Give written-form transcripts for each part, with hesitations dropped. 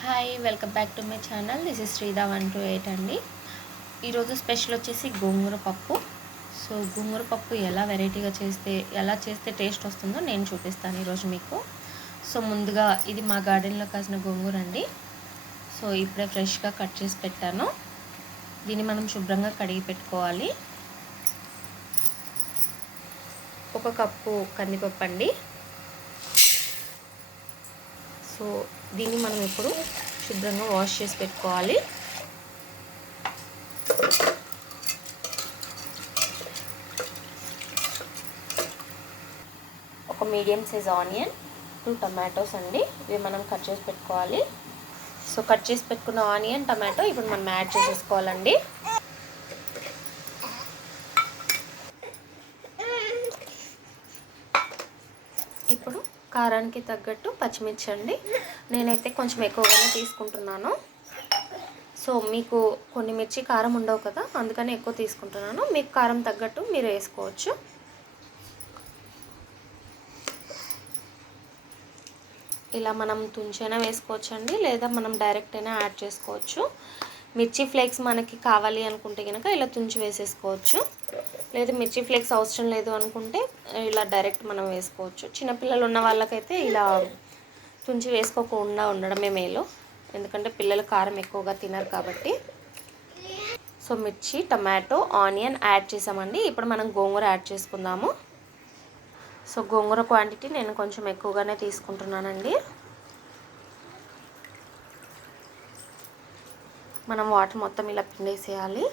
Hi welcome back to my channel. This is Shreeda 128 అండి. ఈరోజు special వచ్చేసి గోంగూర పప్పు. సో గోంగూర పప్పు ఎలా చేస్తే టేస్ట్ వస్తుందో నేను చూపిస్తాను ఈరోజు మీకు. సో ముందుగా ఇది మా గార్డెన్లో కాసిన గోంగూర అండి. సో ఇప్పుడే ఫ్రెష్గా కట్ చేసి పెట్టాను. దీన్ని మనం శుభ్రంగా కడిగి పెట్టుకోవాలి. 1 కప్పు కందిపప్పు అండి. సో దీన్ని మనం ఇప్పుడు శుభ్రంగా వాష్ చేసి పెట్టుకోవాలి. ఒక మీడియం సైజ్ ఆనియన్, 2 టమాటోస్ అండి. ఇవి మనం కట్ చేసి పెట్టుకోవాలి. సో కట్ చేసి పెట్టుకున్న ఆనియన్, టమాటో ఇప్పుడు మనం యాడ్ చేసేసుకోవాలండి. ఇప్పుడు కారానికి తగ్గట్టు పచ్చిమిర్చి అండి. నేనైతే కొంచెం ఎక్కువగానే తీసుకుంటున్నాను. సో మీకు కొన్ని మిర్చి కారం ఉండవు కదా, అందుకని ఎక్కువ తీసుకుంటున్నాను. మీకు కారం తగ్గట్టు మీరు వేసుకోవచ్చు. ఇలా మనం తుంచైనా వేసుకోవచ్చు అండి, లేదా మనం డైరెక్ట్ అయినా యాడ్ చేసుకోవచ్చు. మిర్చి ఫ్లేక్స్ మనకి కావాలి అనుకుంటే కనుక ఇలా తుంచి వేసేసుకోవచ్చు. లేదా మిర్చి ఫ్లేక్స్ అవసరం లేదు అనుకుంటే ఇలా డైరెక్ట్ మనం వేసుకోవచ్చు. చిన్నపిల్లలు ఉన్న వాళ్ళకైతే ఇలా తుంచి వేసుకోకుండా ఉండడమే మేలు, ఎందుకంటే పిల్లలు కారం ఎక్కువగా తినరు కాబట్టి. సో మిర్చి, టమాటో, ఆనియన్ యాడ్ చేసామండి. ఇప్పుడు మనం గోంగూర యాడ్ చేసుకుందాము. సో గోంగూర క్వాంటిటీ నేను కొంచెం ఎక్కువగానే తీసుకుంటున్నానండి. మనం వాటర్ మొత్తం ఇలా పిండేసేయాలి.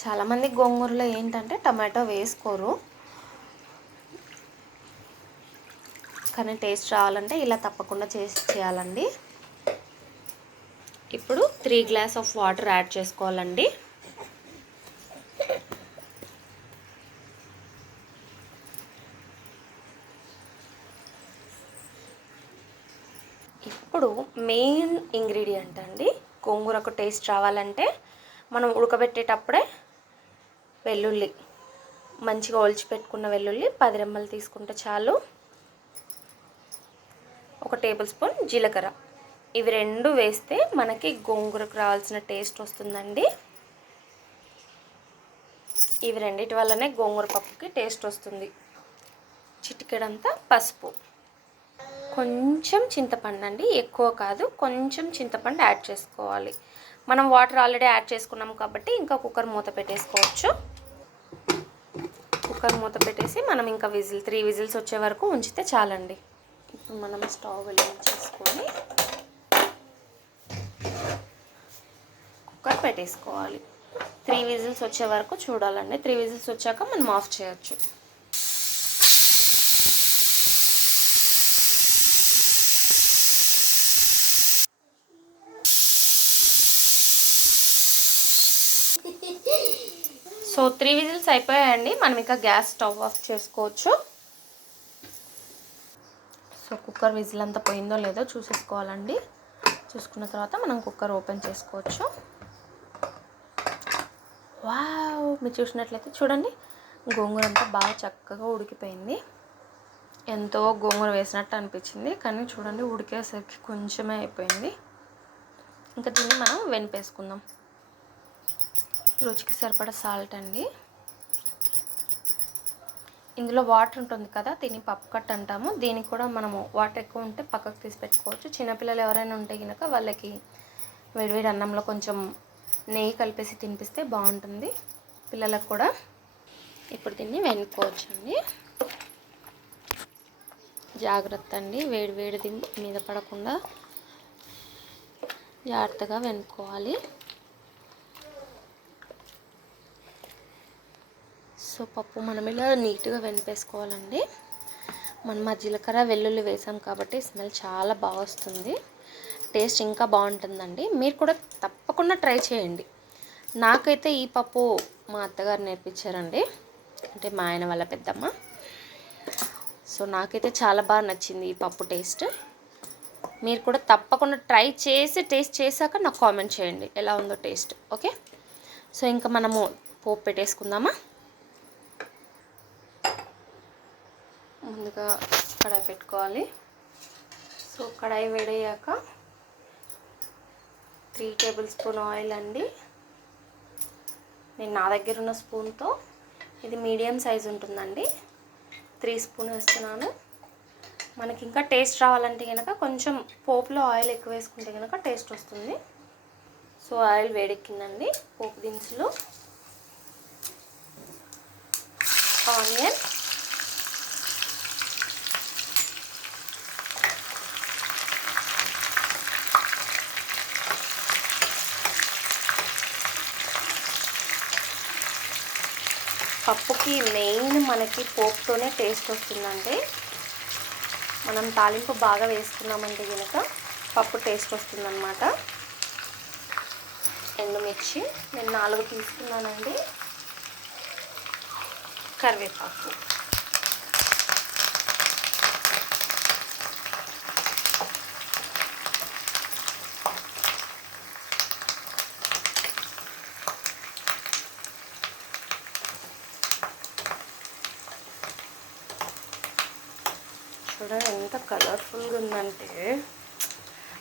చాలామంది గోంగూరలో ఏంటంటే టమాటో వేసుకోరు, కానీ టేస్ట్ రావాలంటే ఇలా తప్పకుండా చేయాలండి. ఇప్పుడు 3 గ్లాస్ ఆఫ్ వాటర్ యాడ్ చేసుకోవాలండి. ఇప్పుడు మెయిన్ ఇంగ్రీడియంట్ అండి, గోంగూరకు టేస్ట్ రావాలంటే మనం ఉడకబెట్టేటప్పుడే వెల్లుల్లి, మంచిగా ఒలిచి పెట్టుకున్న వెల్లుల్లి 10 రెమ్మలు తీసుకుంటే చాలు. 1 టేబుల్ స్పూన్ జీలకర్ర, ఇవి 2 వేస్తే మనకి గోంగూరకు రావాల్సిన టేస్ట్ వస్తుందండి. ఇవి రెండిటి వల్లనే గోంగూర పప్పుకి టేస్ట్ వస్తుంది. చిటికెడంతా పసుపు, కొంచెం చింతపండు అండి, ఎక్కువ కాదు, కొంచెం చింతపండు యాడ్ చేసుకోవాలి. మనం వాటర్ ఆల్రెడీ యాడ్ చేసుకున్నాం కాబట్టి ఇంకా కుక్కర్ మూత పెట్టేసుకోవచ్చు. కుక్కర్ మూత పెట్టేసి మనం ఇంకా 3 విజిల్స్ వచ్చే వరకు ఉంచితే చాలండి. ఇప్పుడు మనం స్టవ్ వెలిగించేసుకొని కుక్కర్ పెట్టేసుకోవాలి. 3 విజిల్స్ వచ్చే వరకు చూడాలండి. 3 విజిల్స్ వచ్చాక మనం ఆఫ్ చేయొచ్చు. సో 3 విజిల్స్ అయిపోయాయండి. మనం ఇంకా గ్యాస్ స్టవ్ ఆఫ్ చేసుకోవచ్చు. సో కుక్కర్ విజిల్ అంతా పోయిందో లేదో చూసేసుకోవాలండి. చూసుకున్న తర్వాత మనం కుక్కర్ ఓపెన్ చేసుకోవచ్చు. వావ్, మీరు చూసినట్లయితే చూడండి, గోంగూర అంతా బాగా చక్కగా ఉడికిపోయింది. ఎంతో గోంగూర వేసినట్టు అనిపించింది, కానీ చూడండి ఉడికేసరికి కొంచెమే అయిపోయింది. ఇంకా దీన్ని మనం వెనిపేసుకుందాం. రుచికి సరిపడా సాల్ట్ అండి. ఇందులో వాటర్ ఉంటుంది కదా, దీన్ని పప్పు కట్ అంటాము. దీనికి కూడా మనము వాటర్ ఎక్కువ ఉంటే పక్కకు తీసి పెట్టుకోవచ్చు. చిన్నపిల్లలు ఎవరైనా ఉంటే కనుక వాళ్ళకి వేడివేడి అన్నంలో కొంచెం నెయ్యి కలిపేసి తినిపిస్తే బాగుంటుంది పిల్లలకు కూడా. ఇప్పుడు దీన్ని వెనుక్కోవచ్చు అండి. జాగ్రత్త అండి, వేడివేడిది మీద పడకుండా జాగ్రత్తగా వెనుక్కోవాలి. సో పప్పు మనం ఇలా నీట్గా వెనిపేసుకోవాలండి. మనం జీలకర్ర, వెల్లుల్లి వేసాం కాబట్టి స్మెల్ చాలా బాగా వస్తుంది, టేస్ట్ ఇంకా బాగుంటుందండి. మీరు కూడా తప్పకుండా ట్రై చేయండి. నాకైతే ఈ పప్పు మా అత్తగారు నేర్పించారండి, అంటే మా ఆయన వాళ్ళ పెద్దమ్మ. సో నాకైతే చాలా బాగా నచ్చింది ఈ పప్పు టేస్ట్. మీరు కూడా తప్పకుండా ట్రై చేసి టేస్ట్ చేశాక నాకు కామెంట్ చేయండి ఎలా ఉందో టేస్ట్. ఓకే, సో ఇంకా మనము పోపు పెట్టేసుకుందామా. ముందుగా కడాయి పెట్టుకోవాలి. సో కడాయి వేడయ్యాక 3 టేబుల్ స్పూన్ ఆయిల్ అండి. నేను నా దగ్గర ఉన్న స్పూన్తో, ఇది మీడియం సైజ్ ఉంటుందండి, 3 స్పూన్ వేస్తున్నాను. మనకి ఇంకా టేస్ట్ రావాలంటే కనుక కొంచెం పోపులో ఆయిల్ ఎక్కువ వేసుకుంటే కనుక టేస్ట్ వస్తుంది. So oil వేడెక్కిందండి. పోపు దినుసులు, ఆనియన్, పప్పుకి మెయిన్ మనకి పోపుతోనే టేస్ట్ వస్తుందండి. మనం తాలింపు బాగా వేసుకున్నామంటే కనుక పప్పు టేస్ట్ వస్తుందన్నమాట. ఎండుమిర్చి నేను 4 తీసుకున్నానండి. కరివేపాకు, చూడండి ఎంత కలర్ఫుల్గా ఉందంటే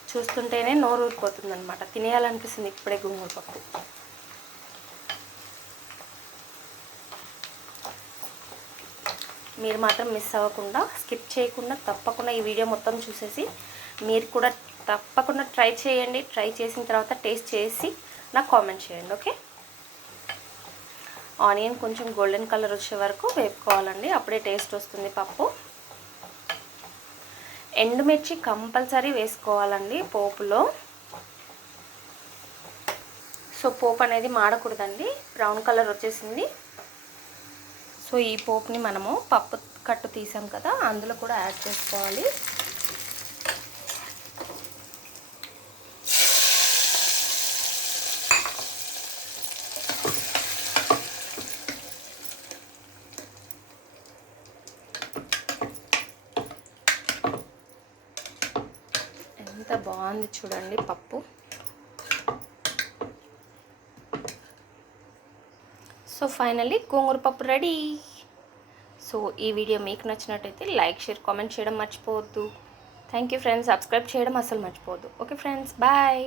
చూస్తుంటేనే నోరు ఊరిపోతుంది అనమాట. తినేయాలనిపిస్తుంది ఇప్పుడే గోంగూర పప్పు. మీరు మాత్రం మిస్ అవ్వకుండా, స్కిప్ చేయకుండా తప్పకుండా ఈ వీడియో మొత్తం చూసేసి మీరు కూడా తప్పకుండా ట్రై చేయండి. ట్రై చేసిన తర్వాత టేస్ట్ చేసి నాకు కామెంట్ చేయండి. ఓకే, ఆనియన్ కొంచెం గోల్డెన్ కలర్ వచ్చే వరకు వేపుకోవాలండి, అప్పుడే టేస్ట్ వస్తుంది పప్పు. ఎండుమిర్చి కంపల్సరీ వేసుకోవాలండి పోపులో. సో పోపు అనేది మాడకూడదండి, బ్రౌన్ కలర్ వచ్చేసింది. సో ఈ పోపుని మనము పప్పు కట్టు తీసాం కదా అందులో కూడా యాడ్ చేసుకోవాలి. ఎంత బాగుంది చూడండి పప్పు. సో ఫైనల్లీ గోంగూర పప్పు రెడీ. సో ఈ వీడియో మీకు నచ్చినట్టయితే లైక్, షేర్, కామెంట్ చేయడం మర్చిపోవద్దు. Thank you friends. సబ్స్క్రైబ్ చేయడం అస్సలు మర్చిపోవద్దు. Okay friends, bye.